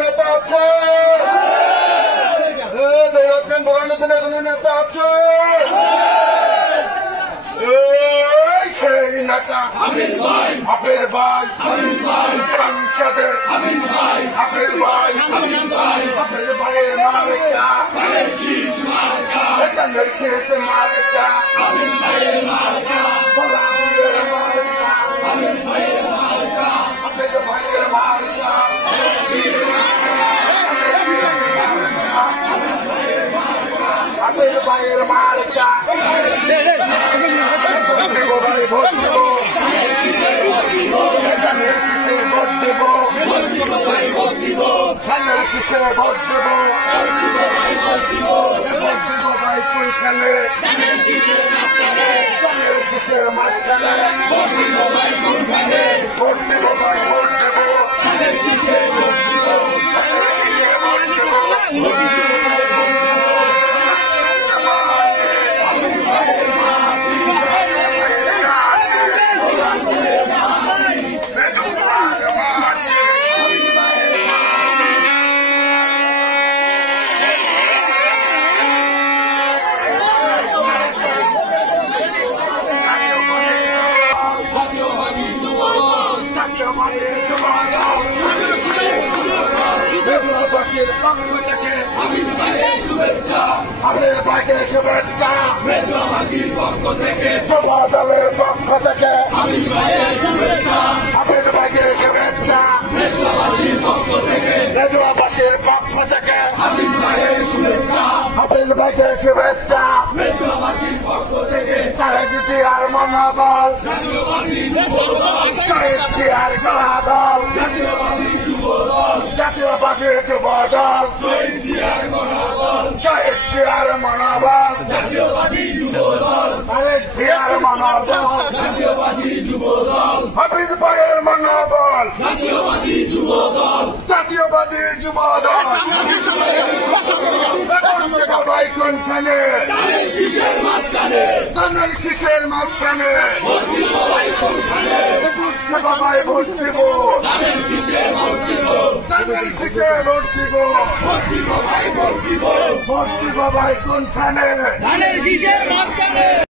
নেতা আছে? দেখবেন ভবানীপুরে কোন নেতা আছে? সেই নেতা হাফেজ ভাই সংসদে হাফেজ ভাই হাফেজ ভাইয়ের মালিকা শীষ মার্কা গোলামের মালিকা হাফেজ ভাইয়ের মালিকা হাফেজ ভাইয়ের মালিকা ভোট দেব ভোট দেব ধানের শীষে ভোট দেব ভাই কোনখানে ধানের শীষের মাঝখানে ভোট দেব ভাই ভোট দেব দেশবাসীর পক্ষ থেকে হাফেজ ভাইয়ের শুভেচ্ছা দেশবাসীর পক্ষ থেকে যুব দলের পক্ষ থেকে হাফেজ ভাইয়ের শুভেচ্ছা দেশবাসীর পক্ষ থেকে হাফেজ ভাইয়ের শুভেচ্ছা শহীদ জিয়ার মনোবল শহীদ জিয়ার গলাদল জাতীয়বাদী যুব দল শহীদ জিয়ার মনোবল শহীদ জিয়ার মনোবল হাফেজ ভাইয়ের মনোবল জাতীয়বাদী যুব দল ভাই কোনখানে ধানের শীষের মাঝখানে ভাই ভোট দিব ধানের শীষে ভোট দিব ভোট দিব ভাই কোনখানে ধানের শীষের মাঝখানে